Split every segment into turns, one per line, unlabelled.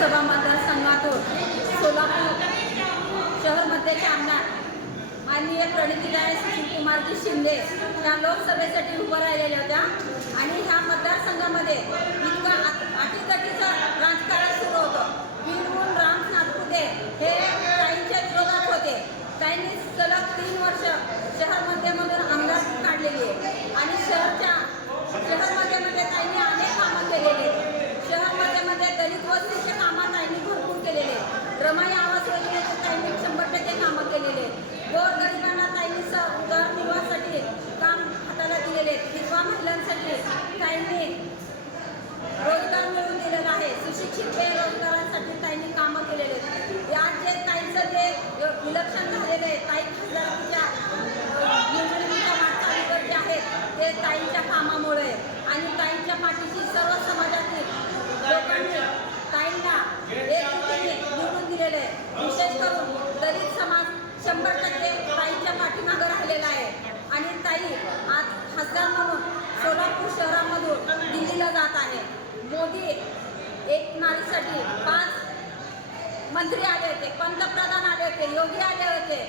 लोकसभा मतदारसंघातून सोलापूर शहर मध्येचे आमदार माननीय प्रणितीताई सुशीलकुमारजी शिंदे त्या लोकसभेसाठी उभं राहिलेल्या होत्या. आणि ह्या मतदारसंघामध्ये इतकं आट- अटीतटीचं राजकारण सुरू होतं बीडहून राम नागपुते हे ताईंच्या विरोधात होते त्यांनी सलग तीन वर्ष शहरमध्येमधून आमदार काढलेली आहे आणि शहरच्या शहरमध्येमध्ये त्यांनी अनेक कामं केलेली आहेत शहरमध्येमध्ये दलित वस्तीचे कामं त्यांनी भरपूर केलेले आहेत रमाई आवास योजनेचे ताईंनी शंभर टक्के कामं केलेले आहेत. गोरगरिबांना ताईंनी स उदरनिर्वाहासाठी काम हाताला दिलेले आहेत. विधवा महिलांसाठी ताईंनी रोजगार मिळवून दिलेला आहे. सुशिक्षित बेरोजगारांसाठी ताईंनी कामं केलेले आहेत. यात जे ताईंचं जे विलक्षण झालेलं आहे ताई खासदारकीच्या निवडणुकीच्या वाटचालीवर जे आहेत ते ताईंच्या कामामुळे. आणि ताईंच्या पाठीशी सर्व समाजातील लोकांनी ताईंना एक निवडून दिलेलं आहे विशेष करून दलित समाज शंभर टक्के ताईंच्या पाठीमागं राहिलेला आहे. आणि ताई आज खासदार म्हणून सोलापूर शहरामधून दिल्लीला जात आहे. मोदी एक नारीसाठी पाच मंत्री आले होते पंतप्रधान आले होते योगी आले होते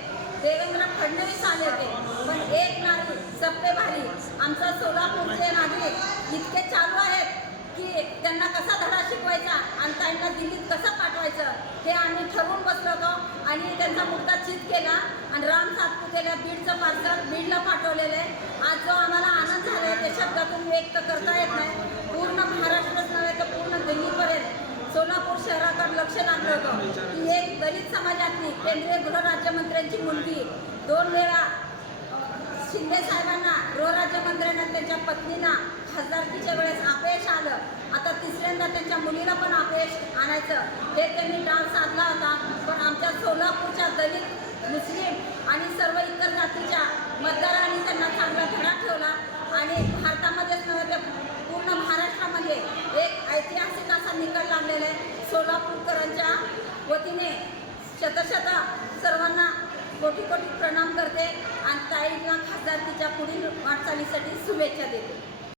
देवेंद्र फडणवीस आले होते. पण एक नारी सबके भारी आमचा सोलापूरचे नागरिक इतके चालू आहेत की त्यांना कसा धडा शिकवायचा आणि त्यांना दिल्लीत कसं पाठवायचं हे आम्ही ठरवून बसलो होतो आणि त्यांचा मुद्दा चित केला आणि राम सातपुतेला बीडचं पार्सल बीडला पाठवलेलं आहे. आज जो आम्हाला आनंद झाला आहे ते शब्दातून व्यक्त करता येत नाही. पूर्ण महाराष्ट्रच नव्हे तर पूर्ण दिल्लीपर्यंत. सोलापूर शहराकडे लक्ष लागलं होतं. की एक दलित समाजातली केंद्रीय गृहराज्यमंत्र्यांची मुलगी दोन वेळा शिंदे साहेबांना गृहराज्यमंत्र्यांना त्यांच्या पत्नीना खासदारकीच्या वेळेस अपयश आलं. आता तिसऱ्यांदा त्यांच्या मुलीला पण अपयश आणायचं. हे त्यांनी डाव साधला दलित मुस्लिम आणि सर्व इतर जातीच्या मतदारांनी त्यांना चांगला धडा ठेवला आणि भारतामध्येच नव्हे तर पूर्ण महाराष्ट्रामध्ये एक ऐतिहासिक असा निकाल लागलेला आहे. सोलापूरकरांच्या वतीने शतशत सर्वांना कोटी कोटी प्रणाम करते आणि ताईंना खासदारकीच्या पुढील वाटचालीसाठी शुभेच्छा देते.